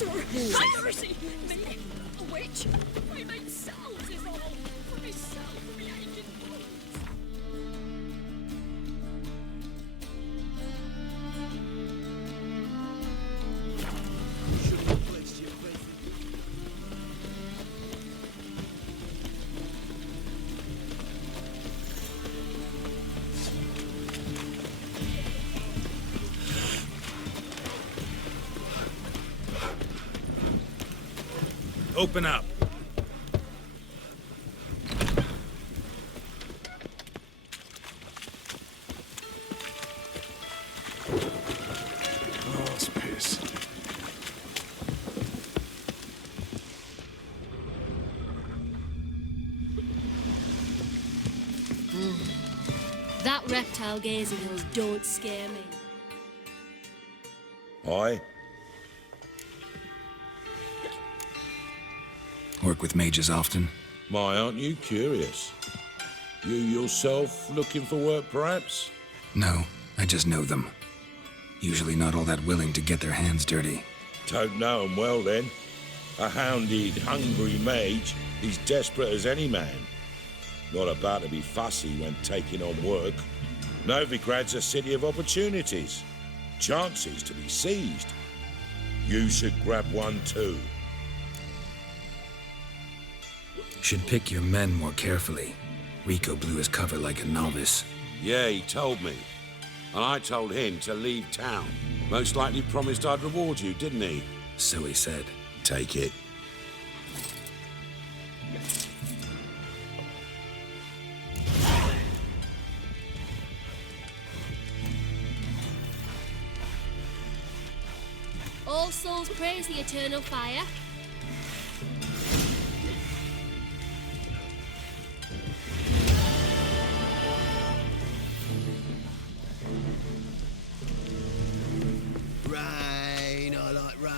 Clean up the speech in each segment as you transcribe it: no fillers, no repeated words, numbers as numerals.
Piracy! Me, a witch, I make cells is all for me self-created rules. Open up. Oh, it's piss. That reptile gazing hills don't scare me. Aye? Work with mages often? My, aren't you curious? You yourself looking for work, perhaps? No, I just know them. Usually not all that willing to get their hands dirty. Don't know 'em well, then. A hounded, hungry mage is desperate as any man. Not about to be fussy when taking on work. Novigrad's a city of opportunities. Chances to be seized. You should grab one too. Should pick your men more carefully. Rico blew his cover like a novice. Yeah, he told me. And I told him to leave town. Most likely promised I'd reward you, didn't he? So he said. Take it. All souls praise the eternal fire. Rain, I like rain.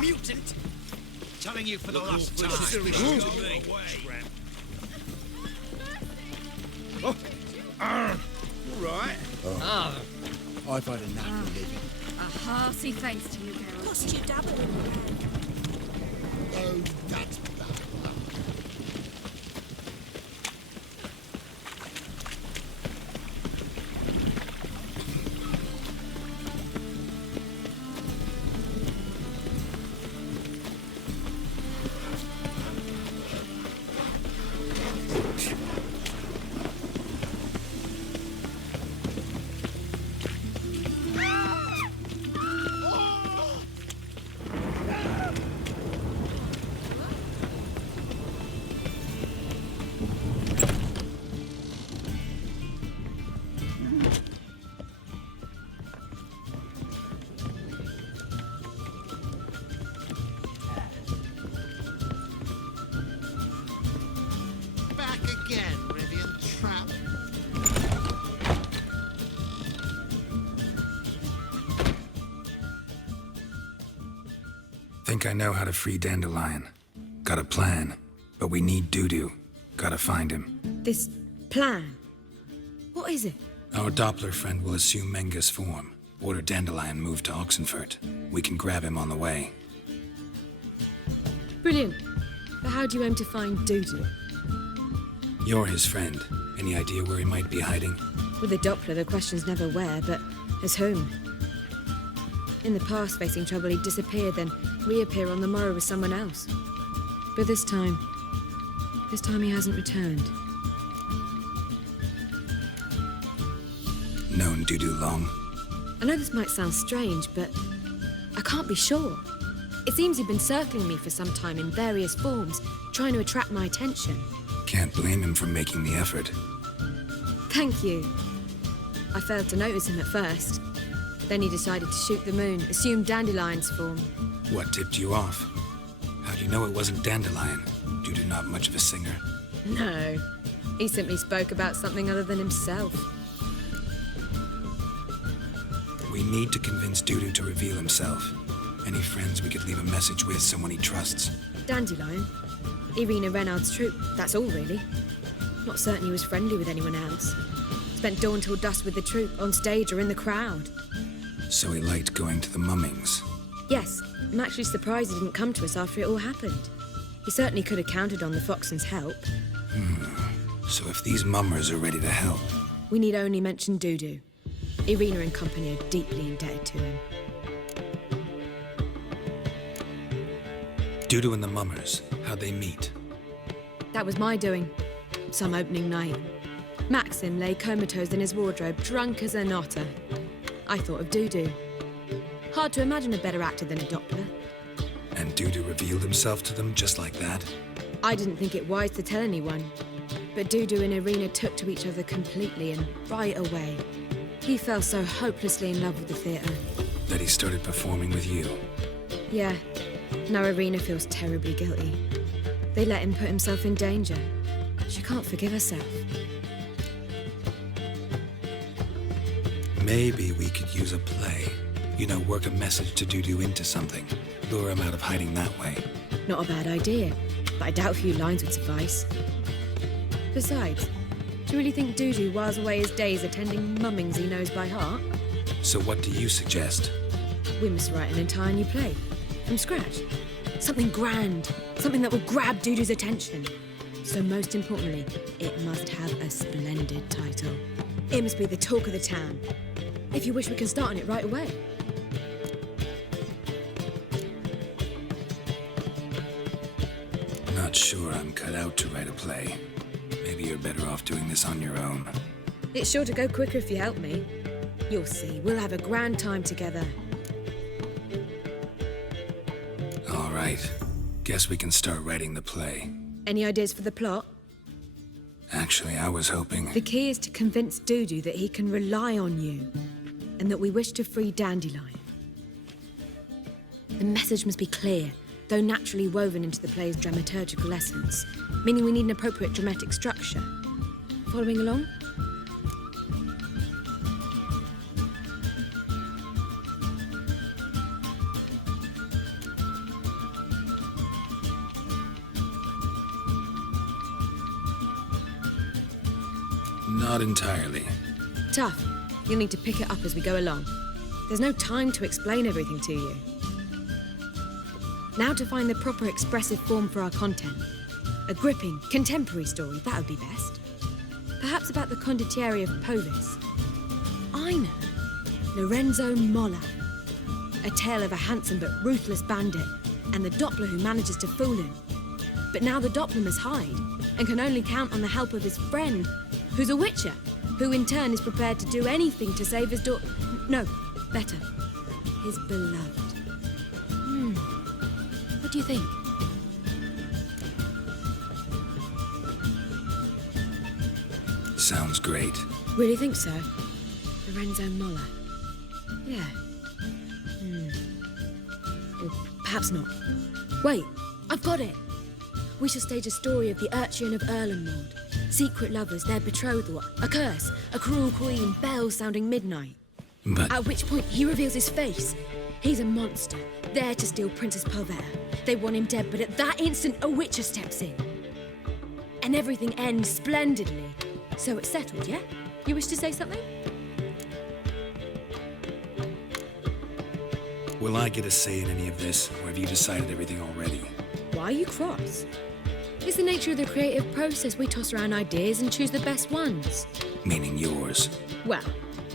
Mutant! Telling you for the last time. Right. I've had enough of living. A hearty thanks to you, girl. Cost you double. Oh, that's bad. Back again, Rivian Trap. Think I know how to free Dandelion. Got a plan, but we need Dudu. Gotta find him. This plan? What is it? Our Doppler friend will assume Menga's form. Order Dandelion moved to Oxenfurt. We can grab him on the way. Brilliant. But how do you aim to find Dudu? You're his friend. Any idea where he might be hiding? With the Doppler, the question's never where, but as whom. In the past, facing trouble, he'd disappear, then reappear on the morrow with someone else. But this time he hasn't returned. Known Dudu long? I know this might sound strange, but I can't be sure. It seems he'd been circling me for some time in various forms, trying to attract my attention. Can't blame him for making the effort. Thank you. I failed to notice him at first. Then he decided to shoot the moon, assume Dandelion's form. What tipped you off? How do you know it wasn't Dandelion? Dudu not much of a singer. No, he simply spoke about something other than himself. We need to convince Dudu to reveal himself. Any friends we could leave a message with, someone he trusts. Dandelion? Irina Renard's troupe, that's all really. Not certain he was friendly with anyone else. Spent dawn till dusk with the troupe, on stage or in the crowd. So he liked going to the mummings. Yes, I'm actually surprised he didn't come to us after it all happened. He certainly could have counted on the Foxen's help. So if these mummers are ready to help... We need only mention Dudu. Irina and company are deeply indebted to him. Dudu and the mummers, how'd they meet? That was my doing. Some opening night. Maxim lay comatose in his wardrobe, drunk as an otter. I thought of Dudu. Hard to imagine a better actor than a Doppler. And Dudu revealed himself to them just like that? I didn't think it wise to tell anyone. But Dudu and Irina took to each other completely and right away. He fell so hopelessly in love with the theatre. That he started performing with you? Yeah. Now Irina feels terribly guilty. They let him put himself in danger. She can't forgive herself. Maybe we could use a play. You know, work a message to Dudu into something. Lure him out of hiding that way. Not a bad idea, but I doubt a few lines would suffice. Besides, do you really think Dudu whiles away his days attending mummings he knows by heart? So what do you suggest? We must write an entire new play. From scratch. Something grand. Something that will grab Dudu's attention. So most importantly, it must have a splendid title. It must be the talk of the town. If you wish, we can start on it right away. Not sure I'm cut out to write a play. Maybe you're better off doing this on your own. It's sure to go quicker if you help me. You'll see, we'll have a grand time together. All right. Guess we can start writing the play. Any ideas for the plot? Actually, I was hoping... The key is to convince Dudu that he can rely on you, and that we wish to free Dandelion. The message must be clear, though naturally woven into the play's dramaturgical essence, meaning we need an appropriate dramatic structure. Following along? Not entirely. Tough. You'll need to pick it up as we go along. There's no time to explain everything to you. Now to find the proper expressive form for our content. A gripping, contemporary story, that would be best. Perhaps about the condottieri of Povis. I know. Lorenzo Molla. A tale of a handsome but ruthless bandit, and the Doppler who manages to fool him. But now the Doppler must hide, and can only count on the help of his friend, who's a witcher, who in turn is prepared to do anything to save his daughter. No, better, his beloved. What do you think? Sounds great. Really think so? Lorenzo Molla. Yeah. Or perhaps not. Wait, I've got it! We shall stage a story of the Urchin of Erlenwald. Secret lovers, their betrothal, a curse, a cruel queen, bells sounding midnight. But... At which point he reveals his face. He's a monster, there to steal Princess Pulvera. They want him dead, but at that instant a witcher steps in. And everything ends splendidly. So it's settled, yeah? You wish to say something? Will I get a say in any of this, or have you decided everything already? Why are you cross? It's the nature of the creative process. We toss around ideas and choose the best ones. Meaning yours. Well,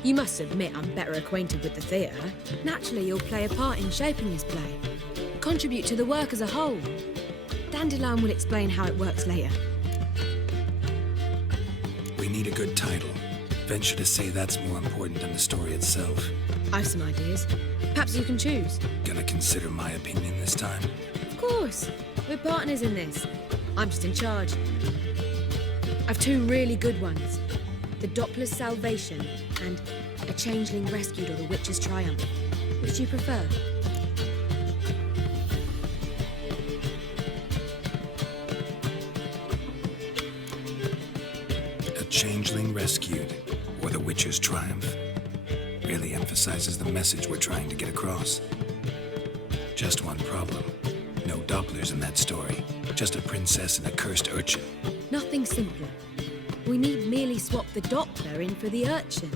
you must admit I'm better acquainted with the theatre. Naturally, you'll play a part in shaping this play. Contribute to the work as a whole. Dandelion will explain how it works later. We need a good title. Venture to say that's more important than the story itself. I've some ideas. Perhaps you can choose. Gonna consider my opinion this time? Of course. We're partners in this. I'm just in charge. I've two really good ones. The Doppler's Salvation and A Changeling Rescued or The Witch's Triumph. Which do you prefer? A Changeling Rescued or The Witch's Triumph. Really emphasizes the message we're trying to get across. Just one problem. No Dopplers in that story. Just a princess and a cursed urchin. Nothing simpler. We need merely swap the Doppler in for the urchin.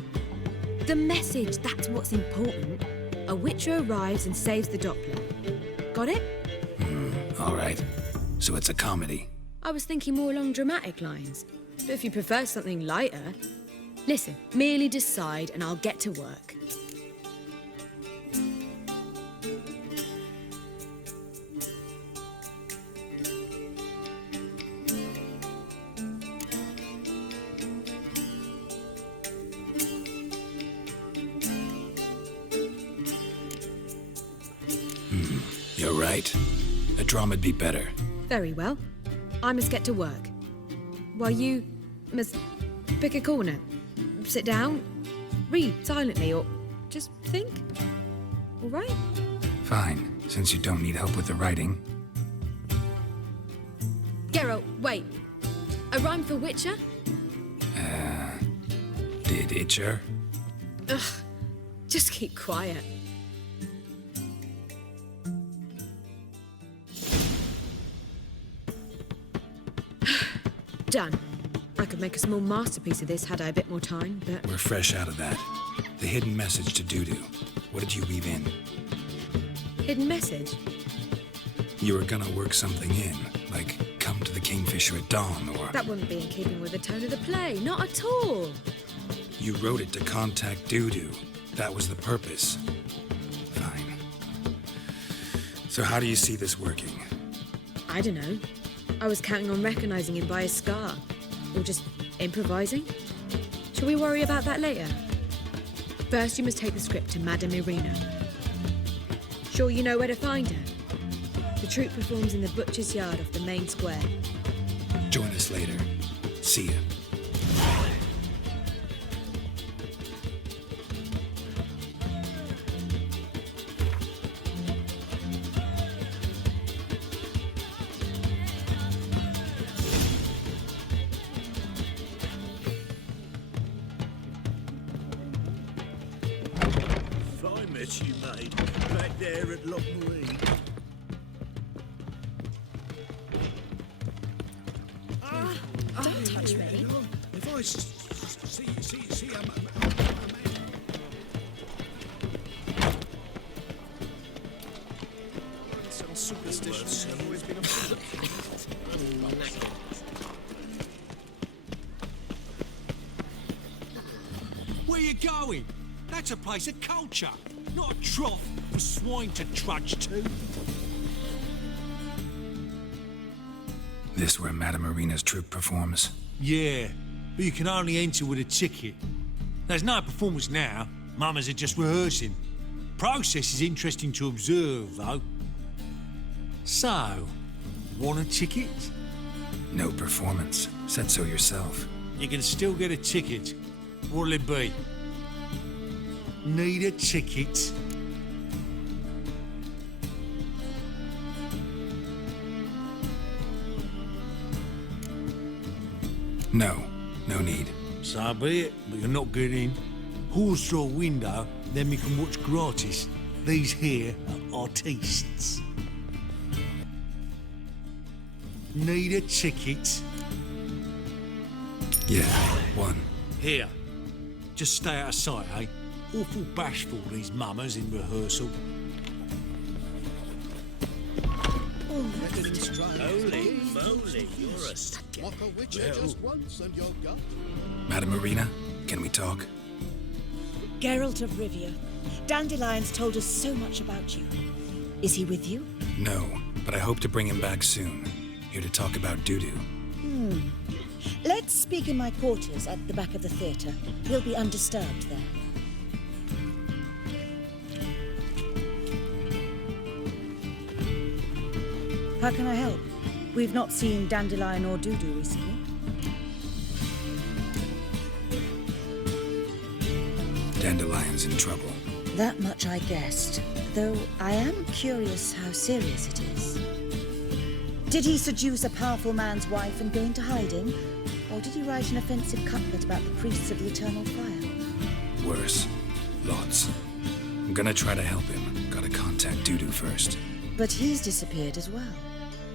The message, that's what's important. A witcher arrives and saves the Doppler. Got it? All right. So it's a comedy. I was thinking more along dramatic lines. But if you prefer something lighter... Listen, merely decide and I'll get to work. You're right. A drama'd be better. Very well. I must get to work. While you must pick a corner. Sit down, read silently, or just think. All right? Fine, since you don't need help with the writing. Geralt, wait. A rhyme for Witcher? Did Itcher? Ugh, just keep quiet. Done. I could make a small masterpiece of this had I a bit more time, but... We're fresh out of that. The hidden message to Dudu. What did you weave in? Hidden message? You were gonna work something in, like come to the Kingfisher at dawn, or... That wouldn't be in keeping with the tone of the play, not at all. You wrote it to contact Dudu. That was the purpose. Fine. So how do you see this working? I don't know. I was counting on recognizing him by his scar. Or just improvising? Shall we worry about that later? First, you must take the script to Madame Irina. Sure you know where to find her? The troupe performs in the butcher's yard off the main square. Join us later. See ya. You made back there at Loch Marie. Don't touch me. If I see a some superstitions have always been a problem. Where you going? That's a place of culture, not a trough for swine to trudge to. This where Madame Irina's troupe performs? Yeah, but you can only enter with a ticket. There's no performance now. Mamas are just rehearsing. Process is interesting to observe, though. So, want a ticket? No performance. Said so yourself. You can still get a ticket. What'll it be? Need a ticket? No. No need. So be it, but you're not getting in. Horse through a window, then we can watch gratis. These here are artistes. Need a ticket? Yeah, one. Here. Just stay out of sight, eh? Awful bashful, these mamas in rehearsal. Holy moly, you're a Walk a witcher just once and you're gone. Madame Irina, can we talk? Geralt of Rivia. Dandelion's told us so much about you. Is he with you? No, but I hope to bring him back soon. Here to talk about Dudu. Let Let's speak in my quarters at the back of the theatre. We'll be undisturbed there. How can I help? We've not seen Dandelion or Dudu recently. Dandelion's in trouble. That much I guessed, though I am curious how serious it is. Did he seduce a powerful man's wife and go into hiding? Or did he write an offensive couplet about the priests of the eternal fire? Worse. Lots. I'm gonna try to help him. Gotta contact Dudu first. But he's disappeared as well.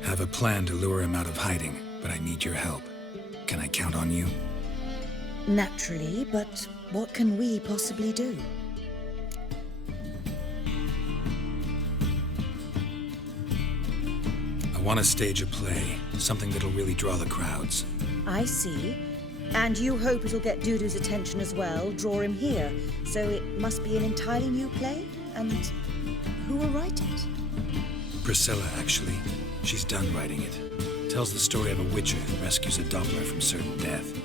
Have a plan to lure him out of hiding, but I need your help. Can I count on you? Naturally, but what can we possibly do? I want to stage a play, something that'll really draw the crowds. I see. And you hope it'll get Dudu's attention as well, draw him here. So it must be an entirely new play? And who will write it? Priscilla, actually. She's done writing it. Tells the story of a witcher who rescues a Doppler from certain death.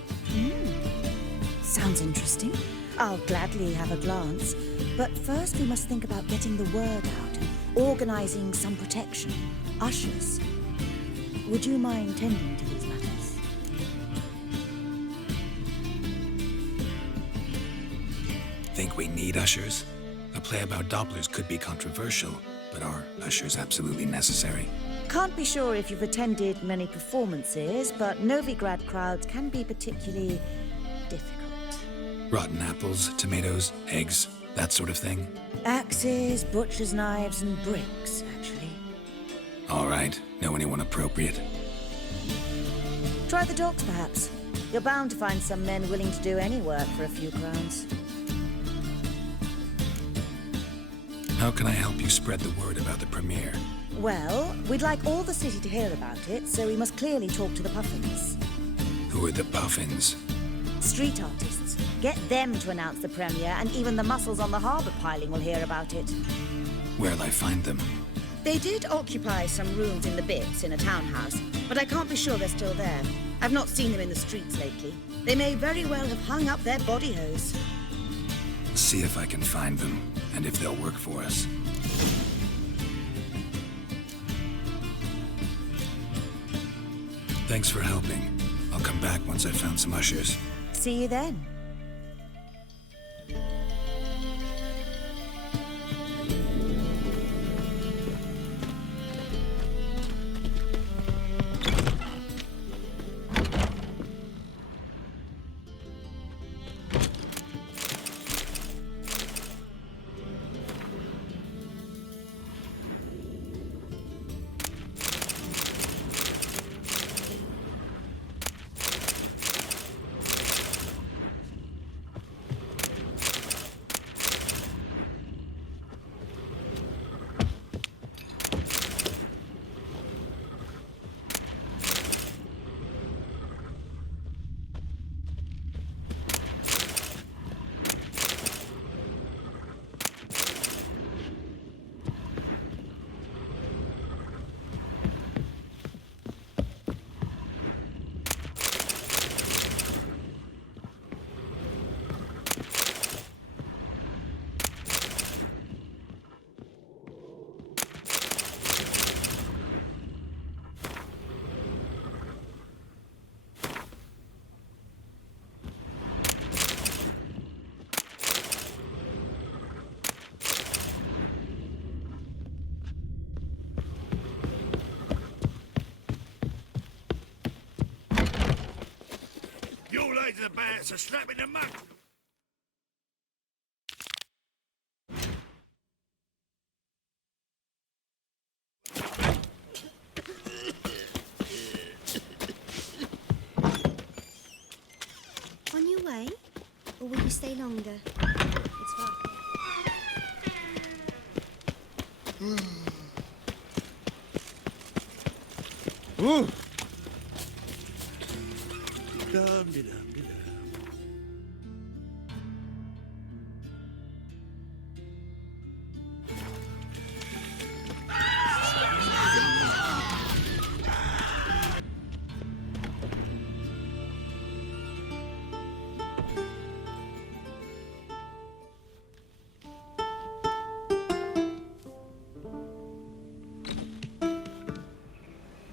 Sounds interesting. I'll gladly have a glance. But first we must think about getting the word out, organizing some protection. Ushers. Would you mind tending to these matters? Think we need ushers? A play about Dopplers could be controversial, but are ushers absolutely necessary? Can't be sure if you've attended many performances, but Novigrad crowds can be particularly difficult. Rotten apples, tomatoes, eggs, that sort of thing? Axes, butcher's knives, and bricks, actually. All right. Know anyone appropriate? Try the docks, perhaps. You're bound to find some men willing to do any work for a few crowns. How can I help you spread the word about the premiere? Well, we'd like all the city to hear about it, so we must clearly talk to the Puffins. Who are the Puffins? Street artists. Get them to announce the premiere, and even the mussels on the harbour piling will hear about it. Where'll I find them? They did occupy some rooms in the Bits in a townhouse, but I can't be sure they're still there. I've not seen them in the streets lately. They may very well have hung up their body hose. See if I can find them, and if they'll work for us. Thanks for helping. I'll come back once I've found some ushers. See you then. You lazy bats are slapping the muck. On your way? Or will you stay longer? It's far. Ooh. Dum-de-dum-de-dum.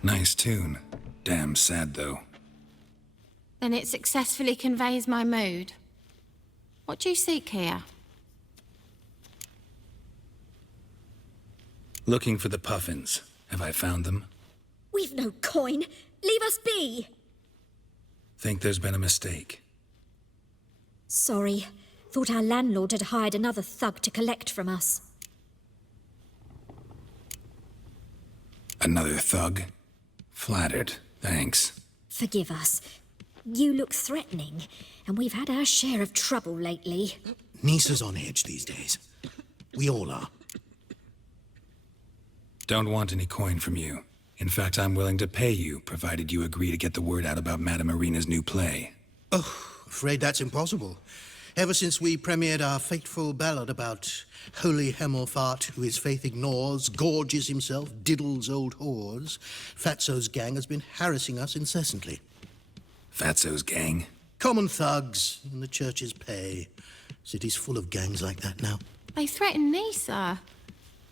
Nice tune. Damn sad, though. Then it successfully conveys my mood. What do you seek here? Looking for the puffins. Have I found them? We've no coin. Leave us be. Think there's been a mistake. Sorry. Thought our landlord had hired another thug to collect from us. Another thug? Flattered. Thanks. Forgive us. You look threatening, and we've had our share of trouble lately. Nisa's on edge these days. We all are. Don't want any coin from you. In fact, I'm willing to pay you, provided you agree to get the word out about Madame Irina's new play. Oh, afraid that's impossible. Ever since we premiered our fateful ballad about holy Hemelfart, who his faith ignores, gorges himself, diddles old whores, Fatso's gang has been harassing us incessantly. Fatso's gang? Common thugs in the church's pay. City's full of gangs like that now. They threatened Nisa.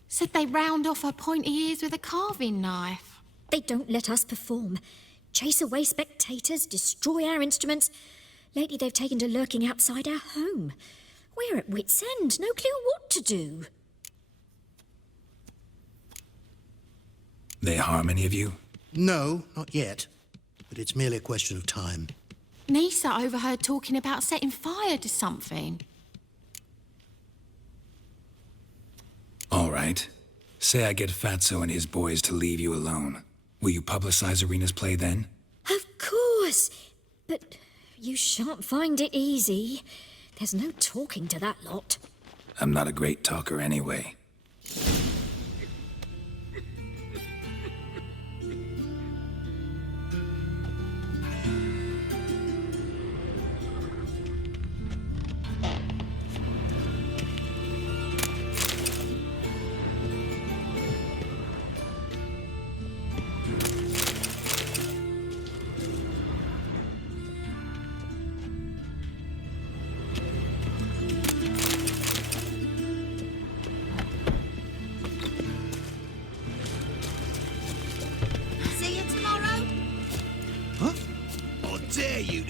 Said they'd round off her pointy ears with a carving knife. They don't let us perform. Chase away spectators, destroy our instruments. Lately they've taken to lurking outside our home. We're at wit's end, no clue what to do. They harm any of you? No, not yet. But it's merely a question of time. Nisa overheard talking about setting fire to something. All right. Say I get Fatso and his boys to leave you alone. Will you publicize Irina's play then? Of course. But you shan't find it easy. There's no talking to that lot. I'm not a great talker anyway.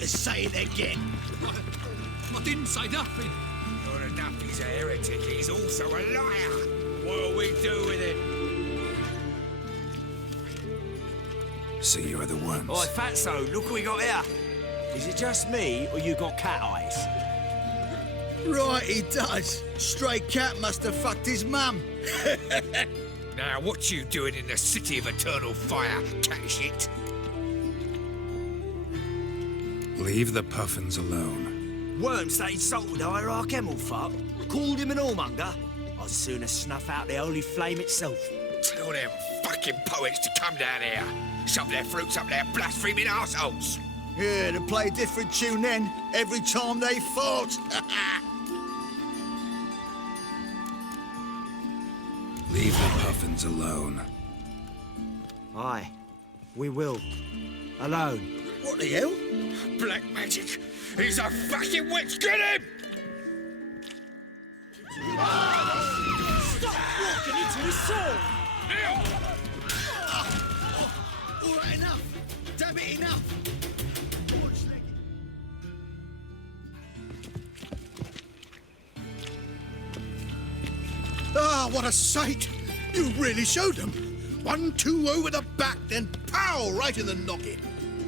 Say it again. I didn't say nothing. Not enough he's a heretic, he's also a liar. What'll we do with it? So you're the ones. Oi, Fatso, look what we got here. Is it just me, or you got cat eyes? Right, he does. Stray cat must have fucked his mum. Now, what you doing in the city of eternal fire, cat shit? Leave the puffins alone. Worms that insulted Hierarch Hemelfart, called him an whoremonger. I'd sooner snuff out the holy flame itself. Tell them fucking poets to come down here. Shove their fruits up their blaspheming arseholes. Yeah, to play a different tune then, every time they fought. Leave the puffins alone. Aye, we will. Alone. What the hell? Black magic! He's a fucking witch! Get him! Stop walking into his soul! All right, enough! Damn it, enough! Ah, what a sight! You really showed them. 1-2 over the back, then pow! Right in the noggin.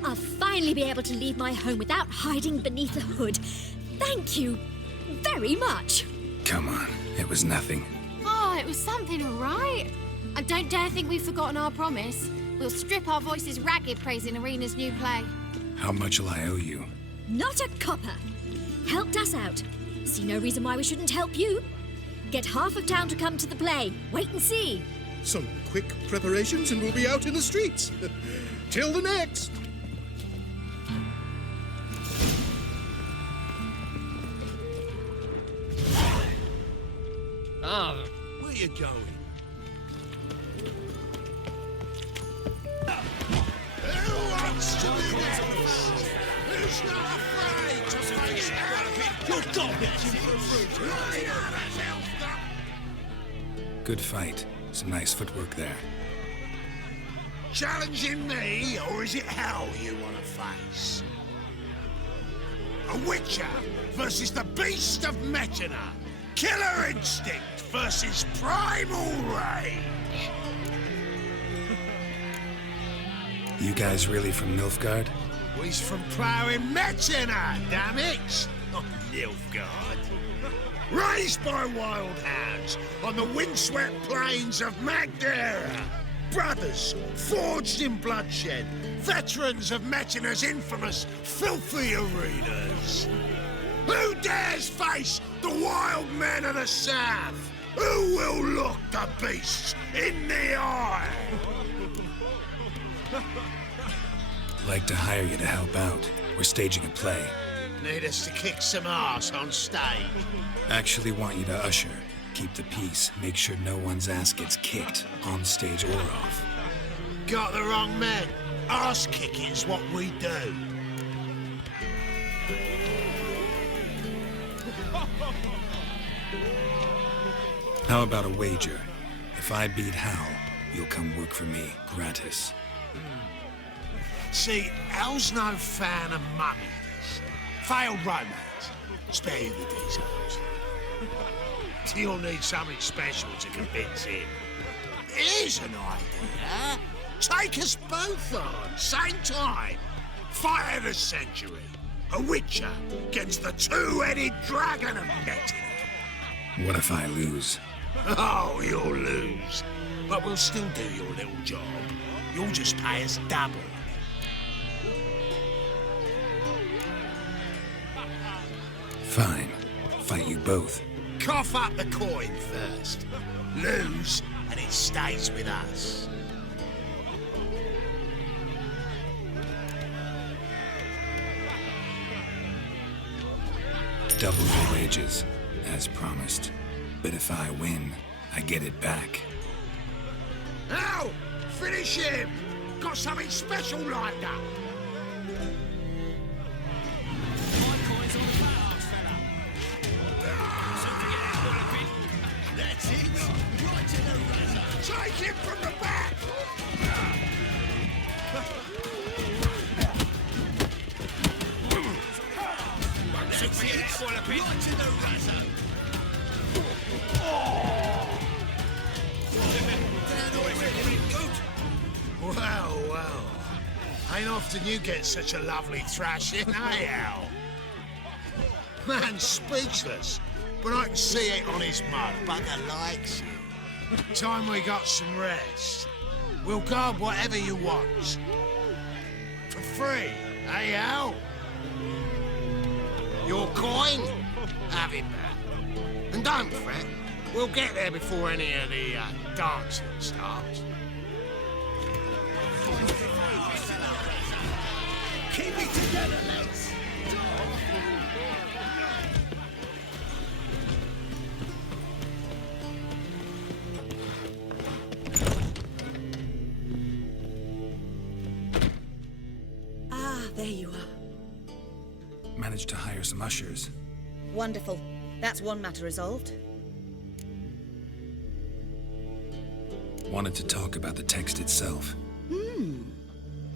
I'll finally be able to leave my home without hiding beneath the hood. Thank you very much. Come on, it was nothing. Oh, it was something, all right. And don't dare think we've forgotten our promise. We'll strip our voices ragged praising Irina's new play. How much will I owe you? Not a copper. Helped us out. See no reason why we shouldn't help you. Get half of town to come to the play. Wait and see. Some quick preparations and we'll be out in the streets. Till the next. Where you going? Good fight. Some nice footwork there. challenging me, or is it hell you want to face? A witcher versus the beast of Metina. Killer instinct versus primal rage. You guys really from Nilfgaard? He's from ploughing Metina, damn it! Not Nilfgaard. Raised by wild hounds on the windswept plains of Magdera. Brothers forged in bloodshed. Veterans of Metina's infamous filthy arenas. Who dares face the wild men of the south? Who will look the beasts in the eye? Like to hire you to help out. We're staging a play. Need us to kick some ass on stage. Actually want you to usher. Keep the peace. Make sure no one's ass gets kicked, on stage or off. Got the wrong man. Ass kicking's what we do. How about a wager? If I beat Hal, you'll come work for me, gratis. See, Hal's no fan of money. Failed romance. Spare you the details. You'll need something special to convince him. Here's an idea. Take us both on, same time. Fight of the century. A witcher against the two-headed dragon of Metina. What if I lose? Oh, you'll lose. But we'll still do your little job. You'll just pay us double. Fine. Fight you both. Cough up the coin first. Lose, and it stays with us. Double the wages, as promised. But if I win, I get it back. Now, finish him! Got something special lined up. That's it. Right to the razor. Take him from the back. That's it. Right to the razor. Well. Ain't often you get such a lovely thrashing, eh, Al? Man's speechless, but I can see it on his mug. Bugger likes you. Time we got some rest. We'll guard whatever you want. For free, eh, Al? Your coin? Have it back. And don't fret, we'll get there before any of the dancing starts. Keep it together, lads. Ah, there you are. Managed to hire some ushers. Wonderful. That's one matter resolved. Wanted to talk about the text itself.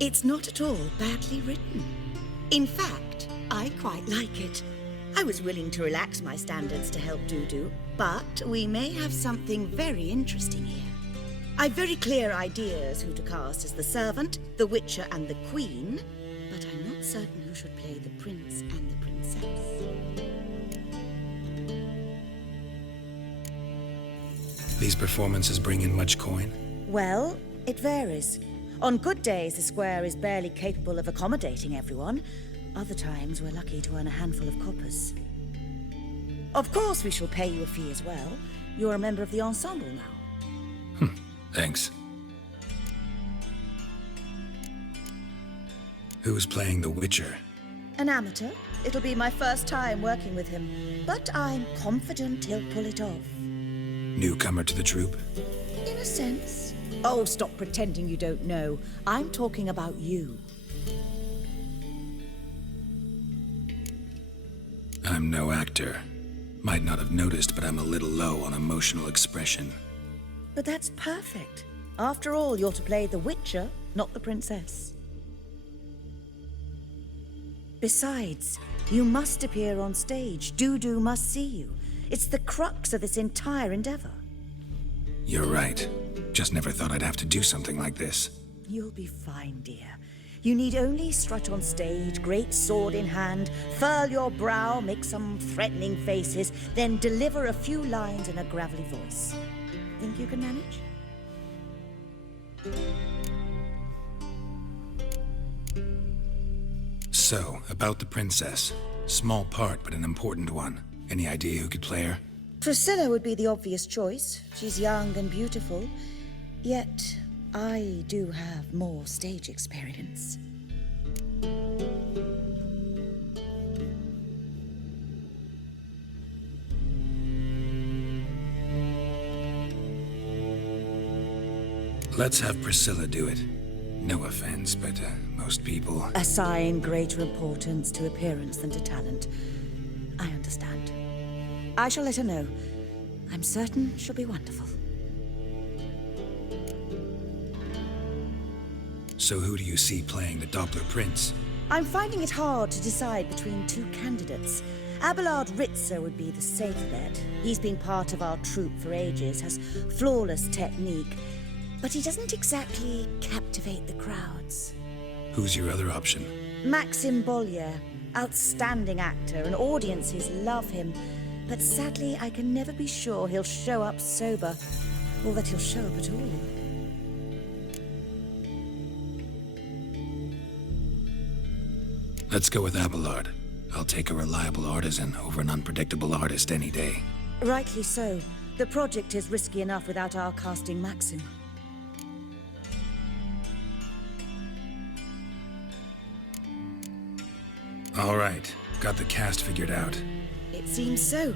It's not at all badly written. In fact, I quite like it. I was willing to relax my standards to help Dudu, but we may have something very interesting here. I've very clear ideas who to cast as the servant, the witcher, and the queen, but I'm not certain who should play the prince and the princess. These performances bring in much coin? Well, it varies. On good days, the square is barely capable of accommodating everyone. Other times, we're lucky to earn a handful of coppers. Of course, we shall pay you a fee as well. You're a member of the ensemble now. Thanks. Who's playing the Witcher? An amateur. It'll be my first time working with him, but I'm confident he'll pull it off. Newcomer to the troupe? In a sense. Oh, stop pretending you don't know. I'm talking about you. I'm no actor. Might not have noticed, but I'm a little low on emotional expression. But that's perfect. After all, you're to play the Witcher, not the princess. Besides, you must appear on stage. Dudu must see you. It's the crux of this entire endeavor. You're right. Just never thought I'd have to do something like this. You'll be fine, dear. You need only strut on stage, great sword in hand, furl your brow, make some threatening faces, then deliver a few lines in a gravelly voice. Think you can manage? So, about the princess. Small part, but an important one. Any idea who could play her? Priscilla would be the obvious choice. She's young and beautiful. Yet, I do have more stage experience. Let's have Priscilla do it. No offense, but most people... Assign greater importance to appearance than to talent. I understand. I shall let her know. I'm certain she'll be wonderful. So who do you see playing the Doppler Prince? I'm finding it hard to decide between two candidates. Abelard Ritzer would be the safe bet. He's been part of our troupe for ages, has flawless technique, but he doesn't exactly captivate the crowds. Who's your other option? Maxim Bollier, outstanding actor, and audiences love him. But sadly, I can never be sure he'll show up sober, or that he'll show up at all. Let's go with Abelard. I'll take a reliable artisan over an unpredictable artist any day. Rightly so. The project is risky enough without our casting Maxim. All right, got the cast figured out. It seems so.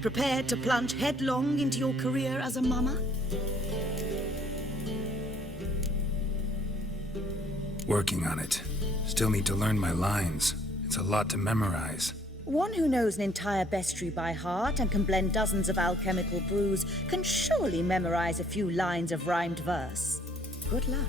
Prepared to plunge headlong into your career as a mama? Working on it. Still need to learn my lines. It's a lot to memorize. One who knows an entire bestiary by heart and can blend dozens of alchemical brews can surely memorize a few lines of rhymed verse. Good luck.